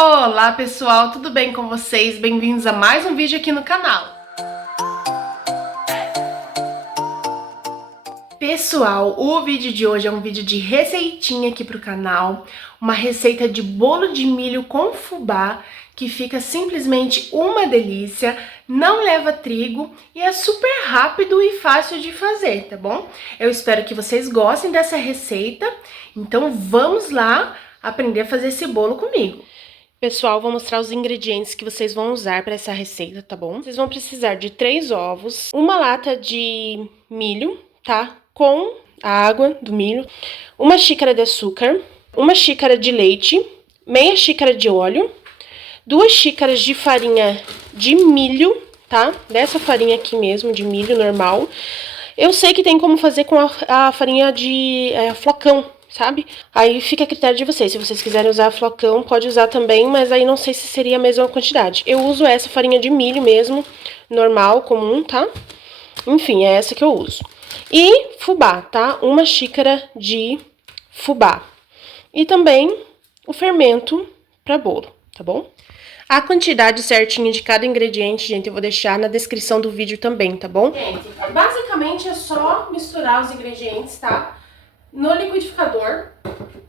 Olá pessoal, tudo bem com vocês? Bem-vindos a mais um vídeo aqui no canal. Pessoal, o vídeo de hoje é um vídeo de receitinha aqui pro canal, uma receita de bolo de milho com fubá, que fica simplesmente uma delícia, não leva trigo e é super rápido e fácil de fazer, tá bom? Eu espero que vocês gostem dessa receita, então vamos lá aprender a fazer esse bolo comigo. Pessoal, vou mostrar os ingredientes que vocês vão usar para essa receita, tá bom? Vocês vão precisar de 3 ovos, uma lata de milho, tá? Com a água do milho, uma xícara de açúcar, uma xícara de leite, meia xícara de óleo, 2 xícaras de farinha de milho, tá? Dessa farinha aqui mesmo, de milho normal. Eu sei que tem como fazer com a farinha de flocão, sabe? Aí fica a critério de vocês. Se vocês quiserem usar flocão, pode usar também, mas aí não sei se seria a mesma quantidade. Eu uso essa farinha de milho mesmo, normal, comum, tá? Enfim, é essa que eu uso. E fubá, tá? Uma xícara de fubá. E também o fermento para bolo, tá bom? A quantidade certinha de cada ingrediente, gente, eu vou deixar na descrição do vídeo também, tá bom? Gente, basicamente é só misturar os ingredientes, tá? No liquidificador,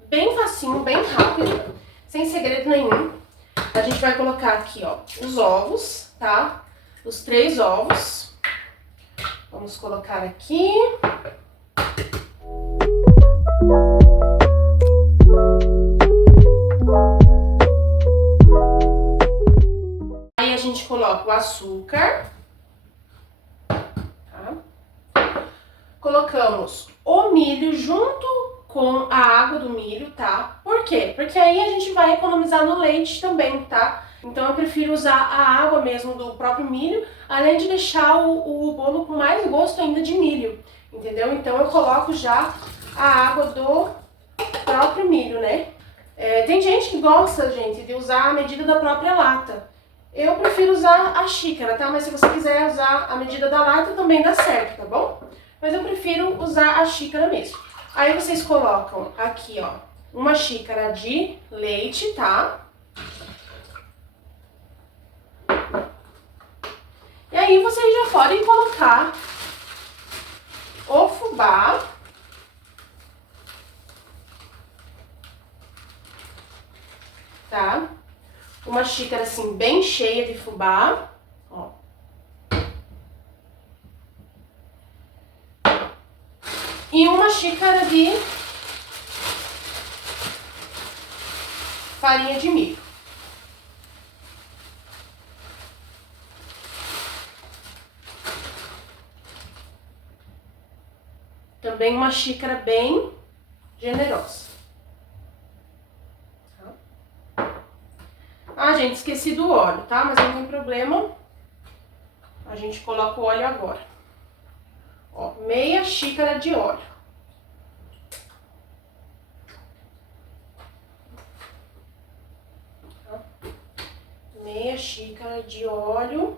bem facinho, bem rápido, sem segredo nenhum. A gente vai colocar aqui, ó, os ovos, tá? Os 3 ovos. Vamos colocar aqui. Aí a gente coloca o açúcar. Tá? Colocamos o milho junto com a água do milho, tá? Por quê? Porque aí a gente vai economizar no leite também, tá? Então eu prefiro usar a água mesmo do próprio milho, além de deixar o bolo com mais gosto ainda de milho, entendeu? Então eu coloco já a água do próprio milho, né? Tem gente que gosta, gente, de usar a medida da própria lata. Eu prefiro usar a xícara, tá? Mas se você quiser usar a medida da lata também dá certo, tá bom? Mas eu prefiro usar a xícara mesmo. Aí vocês colocam aqui, ó, uma xícara de leite, tá? E aí vocês já podem colocar o fubá. Tá? Uma xícara assim bem cheia de fubá, ó. E uma xícara de farinha de milho. Também uma xícara bem generosa. Ah, gente, esqueci do óleo, tá? Mas não tem problema. A gente coloca o óleo agora. Ó, meia xícara de óleo. Tá? Meia xícara de óleo.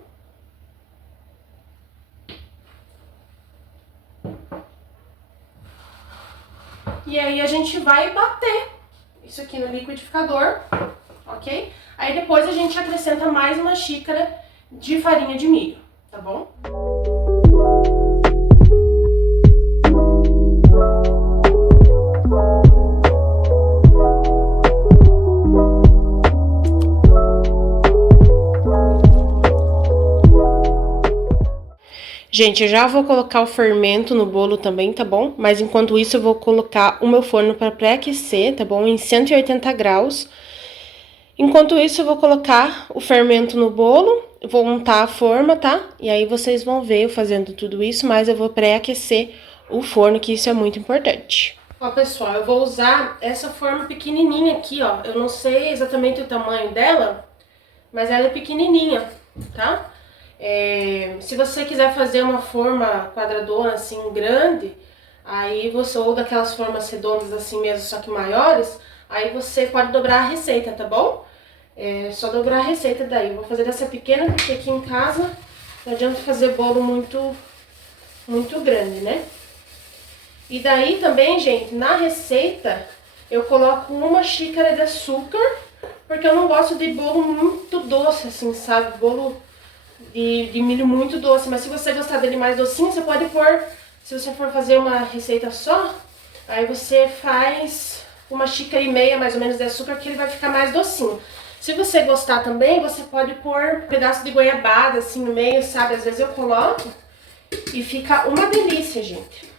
E aí a gente vai bater isso aqui no liquidificador, ok? Aí depois a gente acrescenta mais uma xícara de farinha de milho, tá bom? Gente, eu já vou colocar o fermento no bolo também, tá bom? Mas enquanto isso eu vou colocar o meu forno para pré-aquecer, tá bom? Em 180 graus. Enquanto isso eu vou colocar o fermento no bolo, vou untar a forma, tá? E aí vocês vão ver eu fazendo tudo isso, mas eu vou pré-aquecer o forno, que isso é muito importante. Ó, pessoal, eu vou usar essa forma pequenininha aqui, ó. Eu não sei exatamente o tamanho dela, mas ela é pequenininha, tá? Se você quiser fazer uma forma quadradona, assim, grande, aí você, ou daquelas formas redondas assim mesmo, só que maiores, aí você pode dobrar a receita, tá bom? É só dobrar a receita daí. Eu vou fazer dessa pequena, porque aqui em casa não adianta fazer bolo muito grande, né? E daí também, gente, na receita, eu coloco uma xícara de açúcar, porque eu não gosto de bolo muito doce, assim, sabe? Bolo de milho muito doce, mas se você gostar dele mais docinho, você pode pôr, se você for fazer uma receita só, aí você faz 1,5 xícara mais ou menos de açúcar, que ele vai ficar mais docinho. Se você gostar também, você pode pôr um pedaço de goiabada assim no meio, sabe? Às vezes eu coloco e fica uma delícia, gente.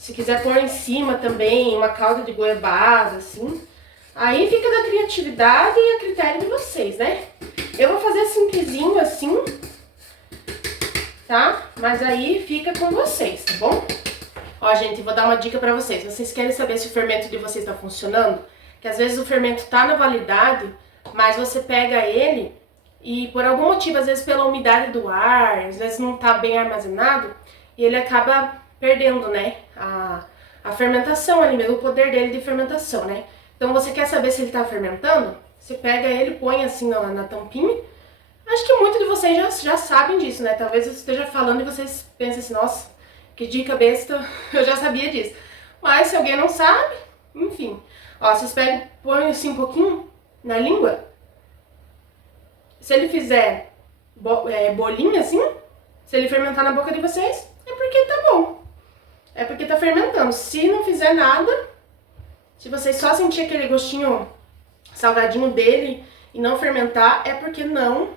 Se quiser pôr em cima também uma calda de goiabada, assim, aí fica da criatividade e a critério de vocês, né? Eu vou fazer simplesinho assim, tá? Mas aí fica com vocês, tá bom? Ó, gente, vou dar uma dica pra vocês. Vocês querem saber se o fermento de vocês tá funcionando? Que às vezes o fermento tá na validade, mas você pega ele e por algum motivo, às vezes pela umidade do ar, às vezes não tá bem armazenado, e ele acaba perdendo, né, a fermentação ali mesmo, o poder dele de fermentação, né? Então você quer saber se ele tá fermentando? Você pega ele, põe assim na tampinha. Acho que muitos de vocês já sabem disso, né? Talvez eu esteja falando e vocês pensem assim, nossa, que dica besta, eu já sabia disso. Mas se alguém não sabe, enfim. Ó, vocês pegam, põem assim um pouquinho na língua. Se ele fizer bolinha assim, se ele fermentar na boca de vocês, é porque tá bom. É porque tá fermentando. Se não fizer nada, se vocês só sentir aquele gostinho salgadinho dele e não fermentar, é porque não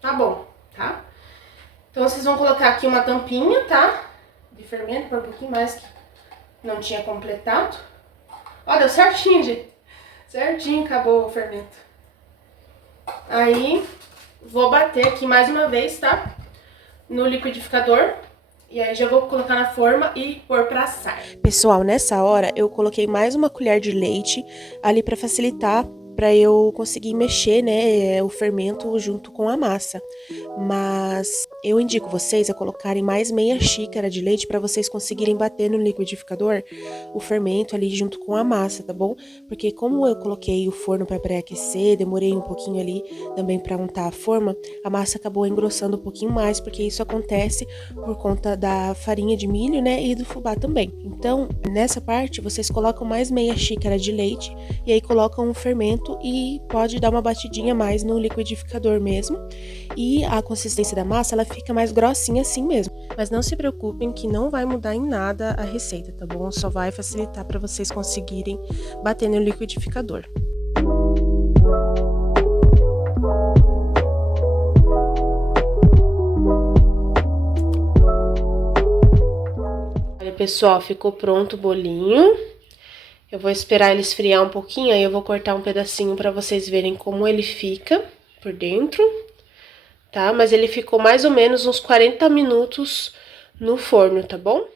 tá bom, tá? Então vocês vão colocar aqui uma tampinha, tá? De fermento, por um pouquinho mais que não tinha completado. Ó, deu certinho, gente. Certinho, acabou o fermento. Aí, vou bater aqui mais uma vez, tá? No liquidificador. E aí já vou colocar na forma e pôr pra assar. Pessoal, nessa hora eu coloquei mais uma colher de leite ali pra facilitar, para eu conseguir mexer, né, o fermento junto com a massa. Mas eu indico vocês a colocarem mais meia xícara de leite para vocês conseguirem bater no liquidificador o fermento ali junto com a massa, tá bom? Porque como eu coloquei o forno para pré-aquecer, demorei um pouquinho ali também para untar a forma, a massa acabou engrossando um pouquinho mais, porque isso acontece por conta da farinha de milho, né, e do fubá também. Então, nessa parte, vocês colocam mais meia xícara de leite e aí colocam o fermento e pode dar uma batidinha mais no liquidificador mesmo. E a consistência da massa, ela fica mais grossinha assim mesmo. Mas não se preocupem que não vai mudar em nada a receita, tá bom? Só vai facilitar para vocês conseguirem bater no liquidificador. Olha, pessoal, ficou pronto o bolinho. Eu vou esperar ele esfriar um pouquinho, aí eu vou cortar um pedacinho pra vocês verem como ele fica por dentro, tá? Mas ele ficou mais ou menos uns 40 minutos no forno, tá bom?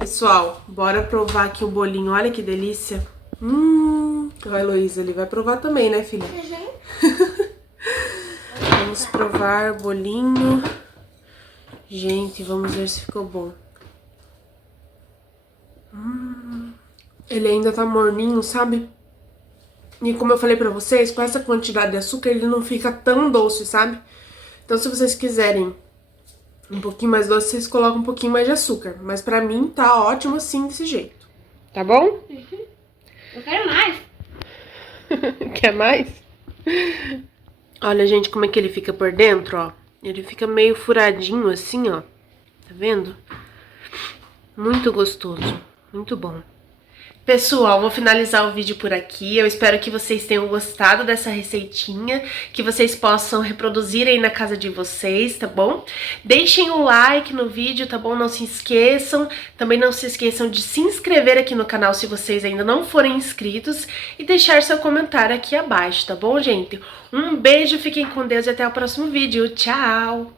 Pessoal, bora provar aqui o bolinho, olha que delícia. A Heloísa, ele vai provar também, né, filha? Vamos provar o bolinho. Gente, vamos ver se ficou bom. Ele ainda tá morninho, sabe? E como eu falei pra vocês, com essa quantidade de açúcar, ele não fica tão doce, sabe? Então, se vocês quiserem um pouquinho mais doce, vocês colocam um pouquinho mais de açúcar. Mas pra mim, tá ótimo assim, desse jeito. Tá bom? Eu quero mais. Quer mais? Olha, gente, como é que ele fica por dentro, ó. Ele fica meio furadinho assim, ó. Tá vendo? Muito gostoso. Muito bom. Pessoal, vou finalizar o vídeo por aqui. Eu espero que vocês tenham gostado dessa receitinha, que vocês possam reproduzir aí na casa de vocês, tá bom? Deixem um like no vídeo, tá bom? Não se esqueçam. Também não se esqueçam de se inscrever aqui no canal se vocês ainda não forem inscritos e deixar seu comentário aqui abaixo, tá bom, gente? Um beijo, fiquem com Deus e até o próximo vídeo. Tchau!